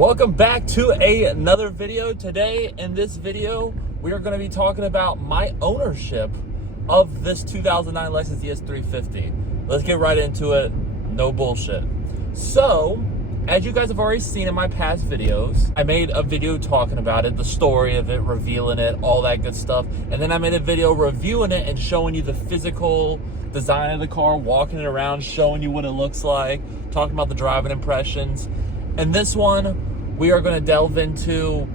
Welcome back to another video. Today in this video, we are going to be talking about my ownership of this 2009 Lexus ES350. Let's get right into it. No bullshit. So, as you guys have already seen in my past videos, I made a video talking about it, the story of it, revealing it, all that good stuff. And then I made a video reviewing it and showing you the physical design of the car, walking it around, showing you what it looks like, talking about the driving impressions. And this one, we are going to delve into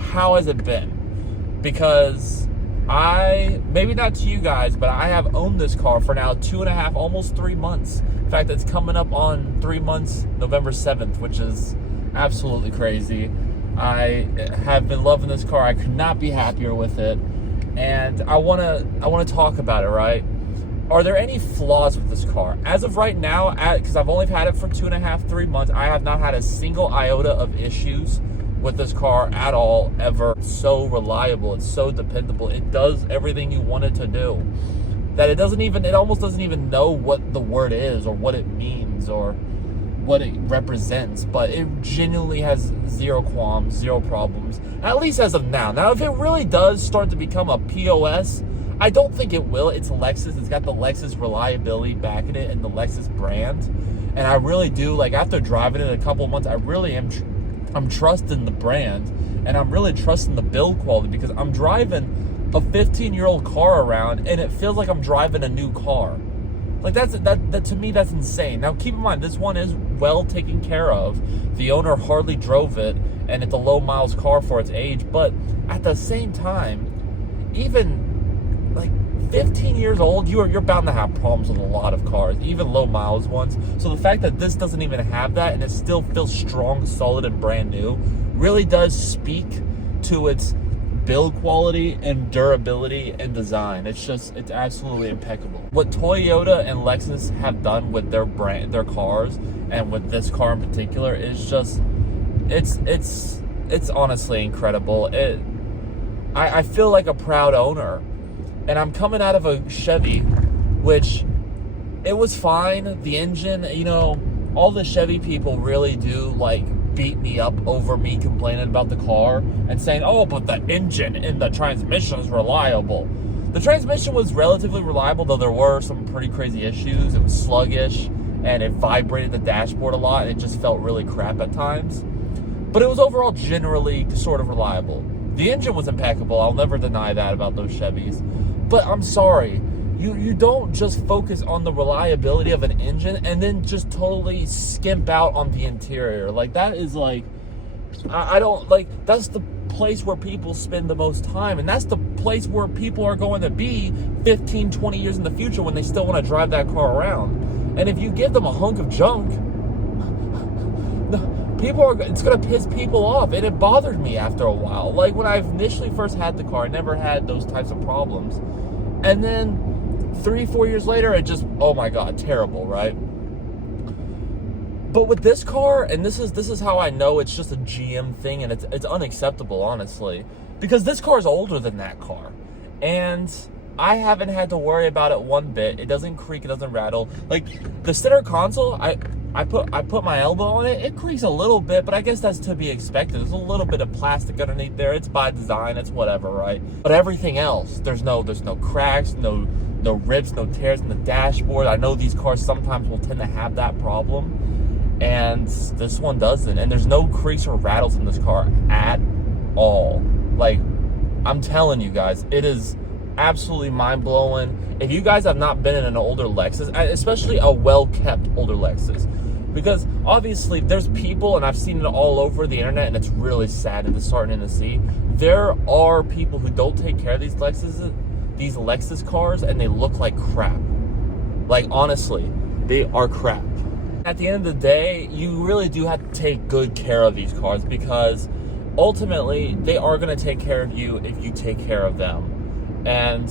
how has it been, because maybe not to you guys, but I have owned this car for now 2.5, almost 3 months. In fact, it's coming up on 3 months, November 7th, which is absolutely crazy. I have been loving this car. I could not be happier with it. And I want to talk about it, right? Are there any flaws with this car? As of right now, because I've only had it for 2.5, 3 months, I have not had a single iota of issues with this car at all, ever. It's so reliable. It's so dependable. It does everything you want it to do. That it almost doesn't even know what the word is or what it means or what it represents, but it genuinely has zero qualms, zero problems, at least as of now. Now, if it really does start to become a POS, I don't think it will. It's Lexus. It's got the Lexus reliability backing it and the Lexus brand. And I really do, like, after driving it a couple months, I really am I'm trusting the brand, and I'm really trusting the build quality, because I'm driving a 15-year-old car around and it feels like I'm driving a new car. Like, that to me, that's insane. Now, keep in mind, this one is well taken care of. The owner hardly drove it, and it's a low miles car for its age, but at the same time, even like 15 years old, you're bound to have problems with a lot of cars, even low miles ones. So the fact that this doesn't even have that and it still feels strong, solid, and brand new really does speak to its build quality and durability and design. It's absolutely impeccable. What Toyota and Lexus have done with their cars, and with this car in particular, is just it's honestly incredible. I feel like a proud owner. And I'm coming out of a Chevy, which it was fine. The engine, all the Chevy people really do like beat me up over me complaining about the car and saying, oh, but the engine and the transmission is reliable. The transmission was relatively reliable, though there were some pretty crazy issues. It was sluggish and it vibrated the dashboard a lot, and it just felt really crap at times. But it was overall generally sort of reliable. The engine was impeccable. I'll never deny that about those Chevys. But I'm sorry, you don't just focus on the reliability of an engine and then just totally skimp out on the interior. Like, that is like, I don't, like, that's the place where people spend the most time. And that's the place where people are going to be 15, 20 years in the future when they still want to drive that car around. And if you give them a hunk of junk, it's going to piss people off. And it bothered me after a while. Like, when I initially first had the car, I never had those types of problems. And then 3-4 years later, it just, oh my God, terrible, right? But with this car, and this is how I know it's just a GM thing, and it's unacceptable, honestly, because this car is older than that car. And I haven't had to worry about it one bit. It doesn't creak, it doesn't rattle. Like, the center console, I put my elbow on it. It creaks a little bit, but I guess that's to be expected. There's a little bit of plastic underneath there. It's by design. It's whatever, right? But everything else, there's no cracks, no rips, no tears in the dashboard. I know these cars sometimes will tend to have that problem, and this one doesn't. And there's no creaks or rattles in this car at all. Like, I'm telling you guys, it is absolutely mind-blowing. If you guys have not been in an older Lexus, especially a well-kept older Lexus, because obviously there's people, and I've seen it all over the internet, and it's really sad, and it's starting to see, there are people who don't take care of these Lexus cars, and they look like crap. Like, honestly, they are crap. At the end of the day, you really do have to take good care of these cars, because ultimately they are going to take care of you if you take care of them. And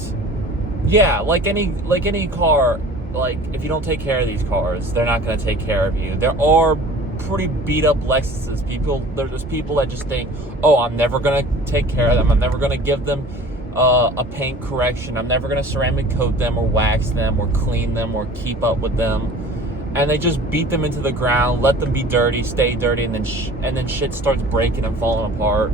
yeah, like any car, like, if you don't take care of these cars, they're not going to take care of you. There are pretty beat up Lexuses. There's people that just think, oh, I'm never going to take care of them. I'm never going to give them a paint correction. I'm never going to ceramic coat them or wax them or clean them or keep up with them. and they just beat them into the ground, let them be dirty, stay dirty, and then shit starts breaking and falling apart.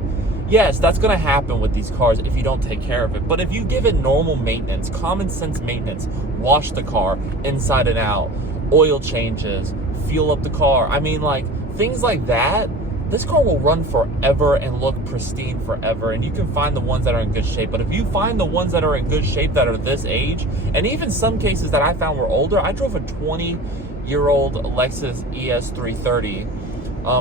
Yes, that's going to happen with these cars if you don't take care of it. But if you give it normal maintenance, common sense maintenance, wash the car inside and out, oil changes, fuel up the car. I mean, like, things like that, this car will run forever and look pristine forever. And you can find the ones that are in good shape. But if you find the ones that are in good shape that are this age, and even some cases that I found were older, I drove a 20-year-old Lexus ES350.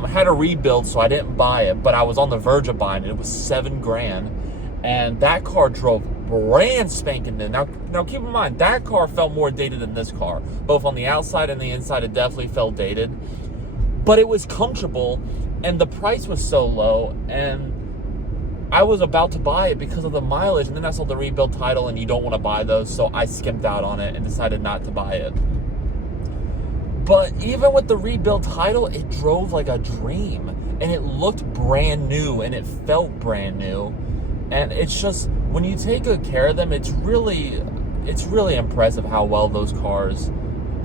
Had a rebuild, so I didn't buy it, but I was on the verge of buying it. It was $7,000, and that car drove brand spanking new. Now keep in mind, that car felt more dated than this car. Both on the outside and the inside, it definitely felt dated. But it was comfortable, and the price was so low, and I was about to buy it because of the mileage, and then I saw the rebuild title, and you don't want to buy those, so I skipped out on it and decided not to buy it. But even with the rebuild title, it drove like a dream, and it looked brand new, and it felt brand new. And it's just, when you take good care of them, it's really impressive how well those cars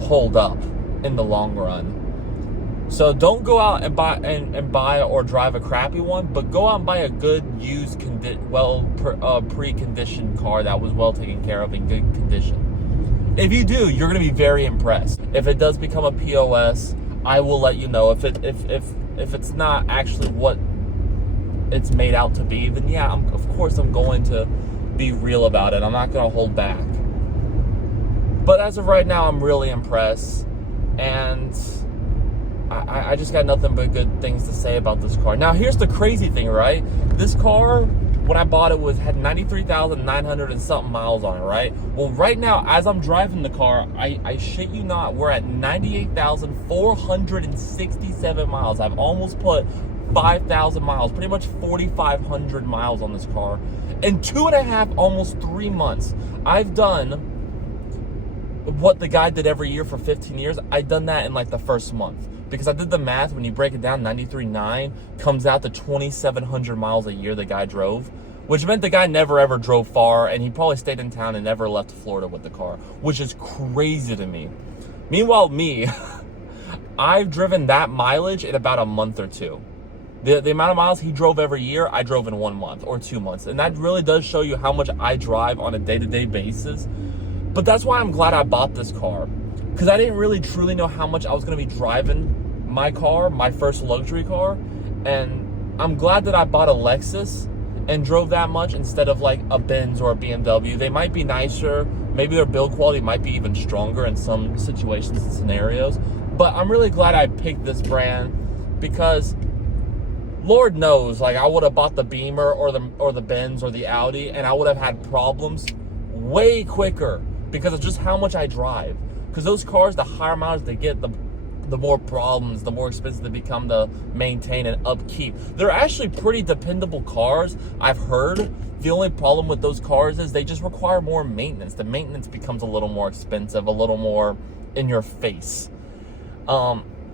hold up in the long run. So don't go out and buy or drive a crappy one, but go out and buy a good used, pre-conditioned car that was well taken care of in good condition. If you do, you're going to be very impressed. If it does become a POS, I will let you know. If it's not actually what it's made out to be, then yeah, of course I'm going to be real about it. I'm not going to hold back. But as of right now, I'm really impressed, and I just got nothing but good things to say about this car. Now, here's the crazy thing, right? This car, when I bought it, had 93,900 and something miles on it, right? Well, right now, as I'm driving the car, I shit you not, we're at 98,467 miles. I've almost put 5,000 miles, pretty much 4,500 miles on this car. In 2.5, almost 3 months, I've done what the guy did every year for 15 years. I've done that in like the first month. Because I did the math, when you break it down, 93.9 comes out to 2,700 miles a year the guy drove, which meant the guy never ever drove far, and he probably stayed in town and never left Florida with the car, which is crazy to me. Meanwhile, me, I've driven that mileage in about a month or two. The amount of miles he drove every year, I drove in 1 month or 2 months. And that really does show you how much I drive on a day-to-day basis. But that's why I'm glad I bought this car, because I didn't really truly know how much I was going to be driving my car, my first luxury car. And I'm glad that I bought a Lexus and drove that much instead of like a Benz or a BMW. They might be nicer, maybe their build quality might be even stronger in some situations and scenarios, but I'm really glad I picked this brand, because Lord knows, like, I would have bought the Beamer or the Benz or the Audi, and I would have had problems way quicker because of just how much I drive. Because those cars, the higher mileage they get, the more problems, the more expensive they become to maintain and upkeep. They're actually pretty dependable cars, I've heard. The only problem with those cars is they just require more maintenance. The maintenance becomes a little more expensive, a little more in your face.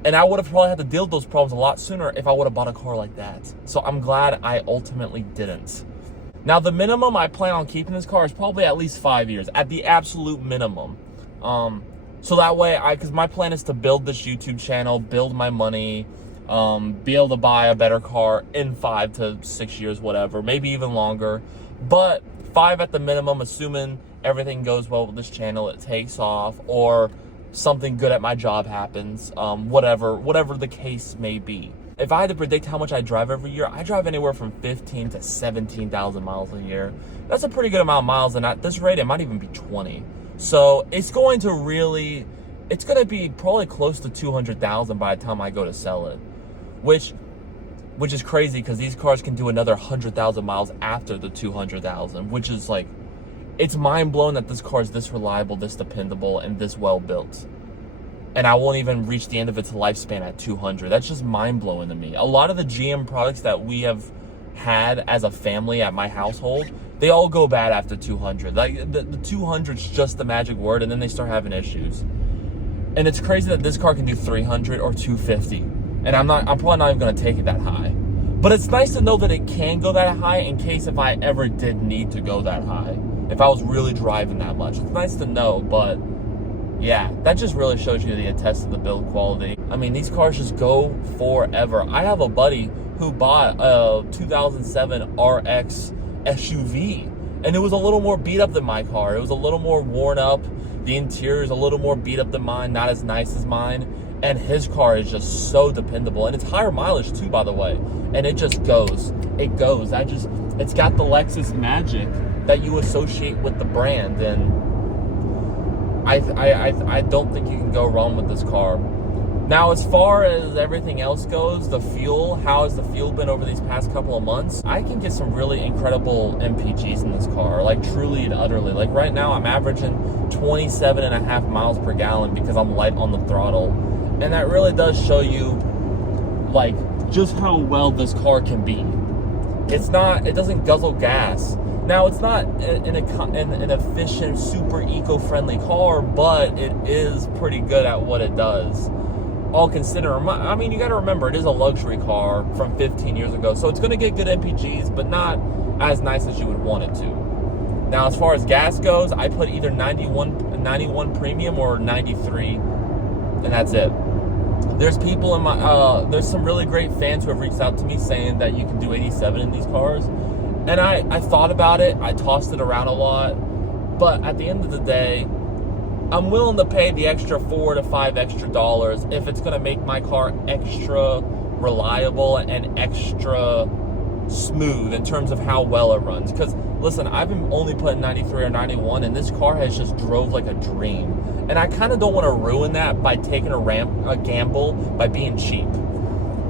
And I would have probably had to deal with those problems a lot sooner if I would have bought a car like that. So I'm glad I ultimately didn't. Now, the minimum I plan on keeping this car is probably at least 5 years, at the absolute minimum. So that way, because my plan is to build this YouTube channel, build my money, be able to buy a better car in 5 to 6 years, whatever, maybe even longer. But 5 at the minimum, assuming everything goes well with this channel, it takes off, or something good at my job happens, whatever the case may be. If I had to predict how much I drive every year, I drive anywhere from 15 to 17,000 miles a year. That's a pretty good amount of miles, and at this rate, it might even be 20. So it's going to be probably close to 200,000 by the time I go to sell it, which is crazy, because these cars can do another 100,000 miles after the 200,000, which is like, it's mind-blowing that this car is this reliable, this dependable, and this well-built. And I won't even reach the end of its lifespan at 200. That's just mind-blowing to me. A lot of the GM products that we have had as a family at my household, they all go bad after 200. Like, the 200 is just the magic word, and then they start having issues. And it's crazy that this car can do 300 or 250. And I'm probably not even going to take it that high. But it's nice to know that it can go that high in case if I ever did need to go that high. If I was really driving that much. It's nice to know, but Yeah, that just really shows you the attest of the build quality. I mean, these cars just go forever. I have a buddy who bought a 2007 RX SUV, and it was a little more beat up than my car. It was a little more worn up. The interior is a little more beat up than mine, not as nice as mine. And his car is just so dependable. And it's higher mileage too, by the way. And it just goes. It goes. It's got the Lexus magic that you associate with the brand. And I don't think you can go wrong with this car. Now, as far as everything else goes, the fuel, how has the fuel been over these past couple of months? I can get some really incredible MPGs in this car, like truly and utterly. Like right now, I'm averaging 27.5 miles per gallon because I'm light on the throttle. And that really does show you, like, just how well this car can be. It doesn't guzzle gas. Now, it's not an efficient, super eco-friendly car, but it is pretty good at what it does. All consider, I mean, you got to remember, it is a luxury car from 15 years ago, so it's going to get good MPGs, but not as nice as you would want it to. Now, as far as gas goes, I put either 91 premium or 93, and that's it. There's people in my, there's some really great fans who have reached out to me saying that you can do 87 in these cars, and I thought about it, I tossed it around a lot, but at the end of the day, I'm willing to pay the extra $4 to $5 extra dollars if it's going to make my car extra reliable and extra smooth in terms of how well it runs. Because, listen, I've been only putting 93 or 91, and this car has just drove like a dream. And I kind of don't want to ruin that by taking a gamble by being cheap.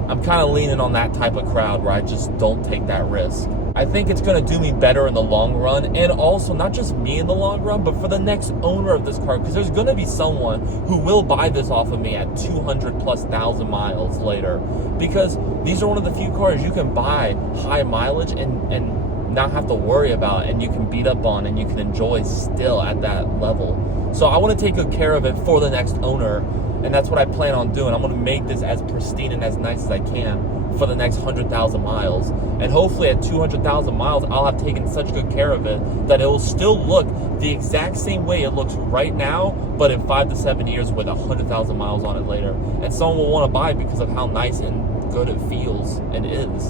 I'm kind of leaning on that type of crowd where I just don't take that risk. I think it's going to do me better in the long run, and also not just me in the long run, but for the next owner of this car, because there's going to be someone who will buy this off of me at 200,000+ miles later, because these are one of the few cars you can buy high mileage and not have to worry about, and you can beat up on, and you can enjoy still at that level. So I want to take good care of it for the next owner, and that's what I plan on doing. I'm going to make this as pristine and as nice as I can for the next 100,000 miles. And hopefully at 200,000 miles, I'll have taken such good care of it that it will still look the exact same way it looks right now, but in 5 to 7 years with 100,000 miles on it later. And someone will want to buy it because of how nice and good it feels and is.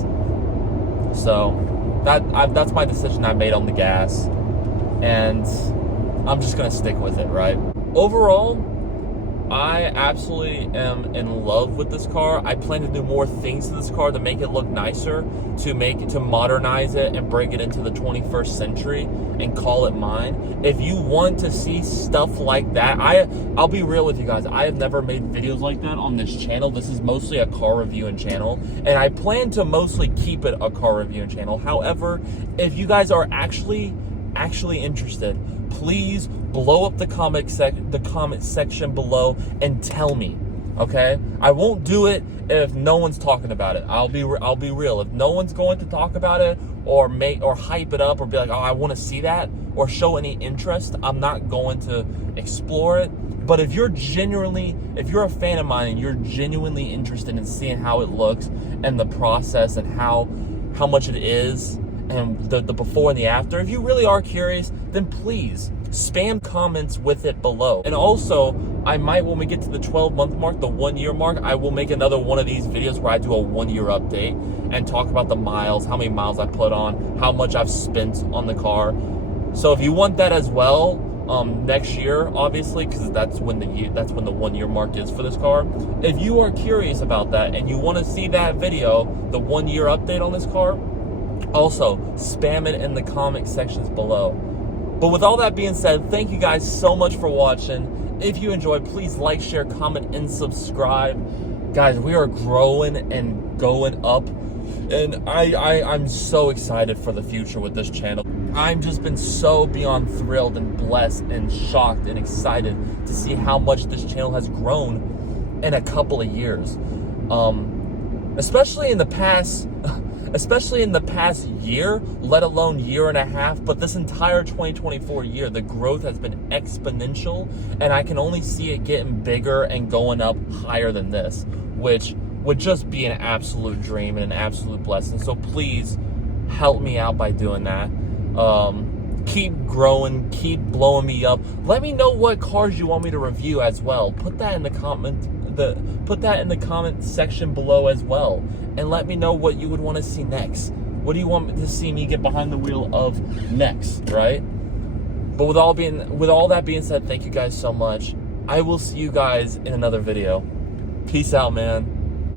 So that's my decision I made on the gas. And I'm just going to stick with it, right? Overall, I absolutely am in love with this car. I plan to do more things to this car to make it look nicer, to modernize it and bring it into the 21st century and call it mine. If you want to see stuff like that, I'll be real with you guys. I have never made videos like that on this channel. This is mostly a car reviewing channel, and I plan to mostly keep it a car reviewing channel. However, if you guys are actually interested, please blow up the comment section below and tell me, okay? I won't do it if no one's talking about it. I'll be real. If no one's going to talk about it or hype it up or be like, oh, I want to see that, or show any interest, I'm not going to explore it. But if you're a fan of mine and you're genuinely interested in seeing how it looks and the process and how much it is, and the before and the after, if you really are curious, then please spam comments with it below. And also, I might, when we get to the 12-month mark, the 1-year mark, I will make another one of these videos where I do a 1-year update and talk about the miles, how many miles I put on, how much I've spent on the car. So if you want that as well, next year, obviously, because that's when the 1-year mark is for this car. If you are curious about that and you want to see that video, the 1-year update on this car, also spam it in the comment sections below. But with all that being said, thank you guys so much for watching. If you enjoyed, please like, share, comment, and subscribe. Guys, we are growing and going up, and I'm so excited for the future with this channel. I've just been so beyond thrilled and blessed and shocked and excited to see how much this channel has grown in a couple of years. Especially in the past year, let alone year and a half, but this entire 2024 year, the growth has been exponential, and I can only see it getting bigger and going up higher than this, which would just be an absolute dream and an absolute blessing. So please help me out by doing that. keep growing, keep blowing me up. Let me know what cars you want me to review as well. Put that in the comment section below as well, and let me know what you would want to see next. What do you want to see me get behind the wheel of next, right? But with all that being said, thank you guys so much. I will see you guys in another video. Peace out, man.